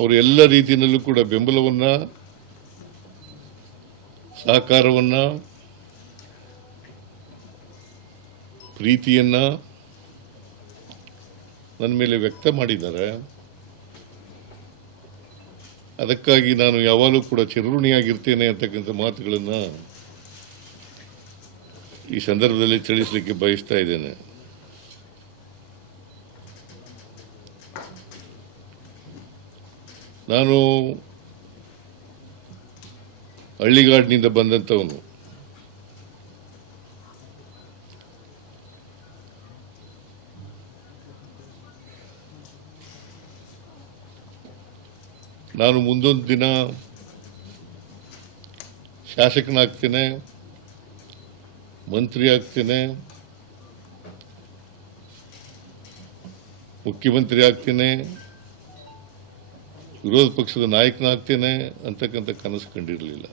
ಅವರು ಎಲ್ಲ ರೀತಿಯಲ್ಲೂ ಕೂಡ ಬೆಂಬಲವನ್ನ, ಸಹಕಾರವನ್ನ, ಪ್ರೀತಿಯನ್ನ ನನ್ನ ಮೇಲೆ ವ್ಯಕ್ತ ಮಾಡಿದ್ದಾರೆ. ಅದಕ್ಕಾಗಿ ನಾನು ಯಾವಾಗಲೂ ಕೂಡ ಚಿರಋಣಿಯಾಗಿರ್ತೇನೆ ಅಂತಕ್ಕಂಥ ಮಾತುಗಳನ್ನು ಈ ಸಂದರ್ಭದಲ್ಲಿ ತಿಳಿಸಲಿಕ್ಕೆ ಬಯಸ್ತಾ ಇದ್ದೇನೆ. ನಾನು ಹಳ್ಳಿಗಾಡಿನಿಂದ ಬಂದಂಥವನು. ನಾನು ಮುಂದೊಂದು ದಿನ ಶಾಸಕನಾಗ್ತೇನೆ, ಮಂತ್ರಿ ಆಗ್ತೇನೆ, ಮುಖ್ಯಮಂತ್ರಿ ಆಗ್ತೇನೆ, ವಿರೋಧ ಪಕ್ಷದ ನಾಯಕನಾಗ್ತೇನೆ ಅಂತಕ್ಕಂಥ ಕನಸು ಕಂಡಿರಲಿಲ್ಲ.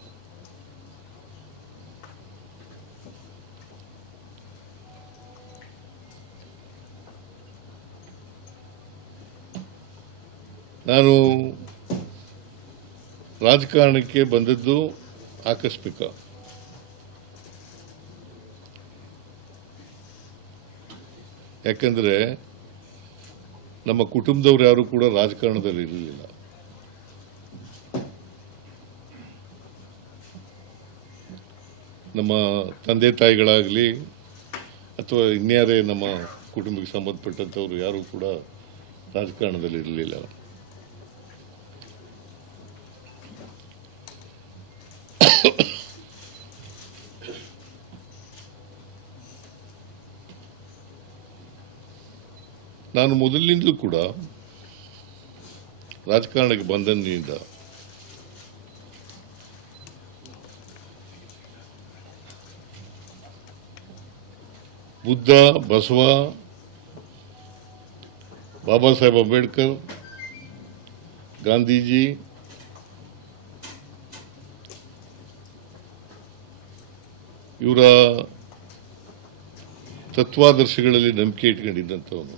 ನಾನು ರಾಜಕಾರಣಕ್ಕೆ ಬಂದದ್ದು ಆಕಸ್ಮಿಕ. ಯಾಕಂದ್ರೆ ನಮ್ಮ ಕುಟುಂಬದವರು ಯಾರು ಕೂಡ ರಾಜಕಾರಣದಲ್ಲಿ ಇರಲಿಲ್ಲ. ನಮ್ಮ ತಂದೆ ತಾಯಿಗಳಾಗಲಿ ಅಥವಾ ಇನ್ಯಾರೇ ನಮ್ಮ ಕುಟುಂಬಕ್ಕೆ ಸಂಬಂಧಪಟ್ಟಂಥವ್ರು ಯಾರು ಕೂಡ ರಾಜಕಾರಣದಲ್ಲಿ ಇರಲಿಲ್ಲ. ನಾನು ಮೊದಲಿನಿಂದಲೂ ಕೂಡ ರಾಜಕಾರಣಕ್ಕೆ ಬಂದಂದಿನಿಂದ ಬುದ್ಧ, ಬಸವ, ಬಾಬಾ ಸಾಹೇಬ್ ಅಂಬೇಡ್ಕರ್, ಗಾಂಧೀಜಿ, ಇವರ ತತ್ವಾದರ್ಶಗಳಲ್ಲಿ ನಂಬಿಕೆ ಇಟ್ಕೊಂಡಿದ್ದಂಥವನು.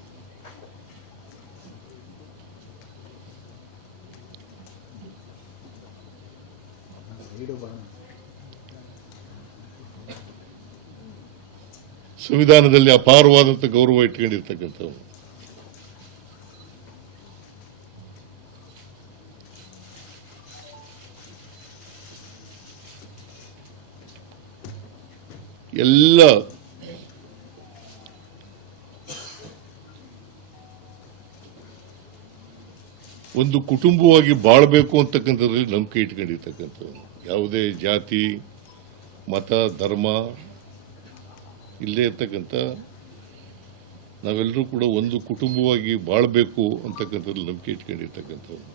ಸಂವಿಧಾನದಲ್ಲಿ ಅಪಾರವಾದಂಥ ಗೌರವ ಇಟ್ಕೊಂಡಿರ್ತಕ್ಕಂಥವನು. ಎಲ್ಲ ಒಂದು ಕುಟುಂಬವಾಗಿ ಬಾಳಬೇಕು ಅಂತಕ್ಕಂಥದ್ರಲ್ಲಿ ನಂಬಿಕೆ ಇಟ್ಕೊಂಡಿರ್ತಕ್ಕಂಥವನು. ಯಾವುದೇ ಜಾತಿ, ಮತ, ಧರ್ಮ ಇಲ್ಲೇ ಇರ್ತಕ್ಕಂಥ ನಾವೆಲ್ಲರೂ ಕೂಡ ಒಂದು ಕುಟುಂಬವಾಗಿ ಬಾಳಬೇಕು ಅಂತಕ್ಕಂಥದ್ರಲ್ಲಿ ನಂಬಿಕೆ ಇಟ್ಕೊಂಡಿರ್ತಕ್ಕಂಥವ್ರು.